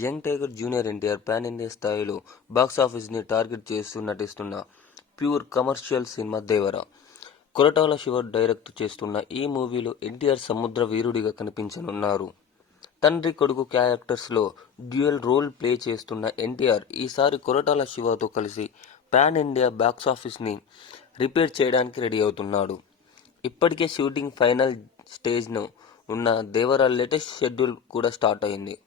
Young tiger junior NTR pan India స్థాయిలో బాక్సాఫీస్ని target చేస్తూ నటిస్తున్న pure commercial cinema Devara. Koratala Siva direct చేస్తున్న ఈ మూవీలో ఎన్టీఆర్ సముద్ర వీరుడిగా కనిపించనున్నారు. తండ్రి కొడుకు క్యారెక్టర్స్లో డ్యూయల్ రోల్ ప్లే చేస్తున్న ఎన్టీఆర్ ఈసారి కొరటాల శివతో కలిసి పాన్ ఇండియా బాక్సాఫీస్ని రిపేర్ చేయడానికి రెడీ అవుతున్నాడు. ఇప్పటికే షూటింగ్ ఫైనల్ స్టేజ్ను ఉన్న దేవర లేటెస్ట్ షెడ్యూల్ కూడా స్టార్ట్ అయింది.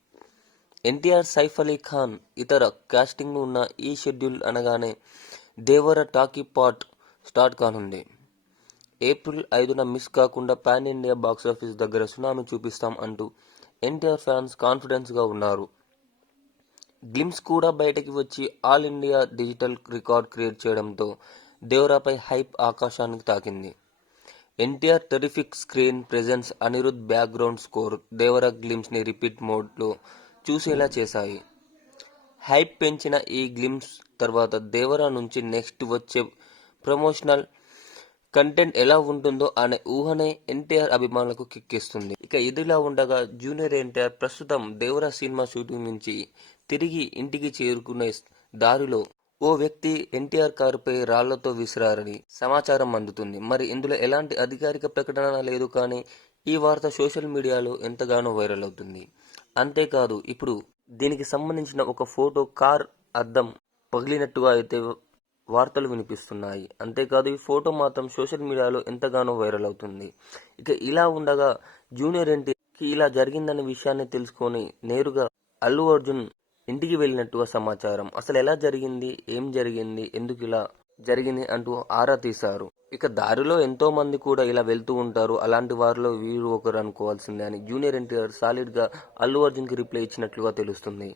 ఎన్టీఆర్ సైఫ్ అలీ ఖాన్ ఇతర కాస్టింగ్ ఉన్న ఈ షెడ్యూల్ అనగానే దేవర టాకీ పాట్ స్టార్ట్ కానుంది. ఏప్రిల్ ఐదున మిస్ కాకుండా పాన్ ఇండియా బాక్సాఫీస్ దగ్గర సునామీ చూపిస్తాం అంటూ ఎన్టీఆర్ ఫ్యాన్స్ కాన్ఫిడెన్స్గా ఉన్నారు. గ్లిమ్స్ కూడా బయటకి వచ్చి all India digital record create చేయడంతో దేవరాపై హైప్ ఆకాశానికి తాకింది. NTR terrific screen presence Anirudh background score Devara గ్లిమ్స్ని repeat మోడ్లో చూసేలా చేశాయి. హైప్ పెంచిన ఈ గ్లిమ్స్ తర్వాత దేవరా నుంచి నెక్స్ట్ వచ్చే ప్రమోషనల్ కంటెంట్ ఎలా ఉంటుందో అనే ఊహనే ఎన్టీఆర్ అభిమానులకు కిక్కిస్తుంది. ఇక ఇదిలా ఉండగా జూనియర్ ఎన్టీఆర్ ప్రస్తుతం దేవరా సినిమా షూటింగ్ నుంచి తిరిగి ఇంటికి చేరుకునే దారిలో ఓ వ్యక్తి ఎన్టీఆర్ కారుపై రాళ్ళతో విసిరారని సమాచారం అందుతుంది. మరి ఇందులో ఎలాంటి అధికారిక ప్రకటన లేదు కానీ ఈ వార్త సోషల్ మీడియాలో ఎంతగానో వైరల్ అవుతుంది. అంతేకాదు ఇప్పుడు దీనికి సంబంధించిన ఒక ఫోటో కార్ అద్దం పగిలినట్టుగా అయితే వార్తలు వినిపిస్తున్నాయి. అంతేకాదు ఈ ఫోటో మాత్రం సోషల్ మీడియాలో ఎంతగానో వైరల్ అవుతుంది. ఇక ఇలా ఉండగా జూనియర్ ఎన్టీఆర్కి ఇలా జరిగిందనే విషయాన్ని తెలుసుకొని నేరుగా అల్లు అర్జున్ ఇంటికి వెళ్ళినట్టుగా సమాచారం. అసలు ఎలా జరిగింది? ఏం జరిగింది? ఎందుకు ఇలా జరిగింది అంటూ ఆరా తీశారు. ఇక దారిలో ఎంతో మంది కూడా ఇలా వెళ్తూ ఉంటారు. అలాంటి వారిలో వీరు ఒకరు అనుకోవాల్సిందే అని జూనియర్ ఎన్టీఆర్ సాలిడ్గా అల్లు అర్జున్కి రిప్లై ఇచ్చినట్లుగా తెలుస్తుంది.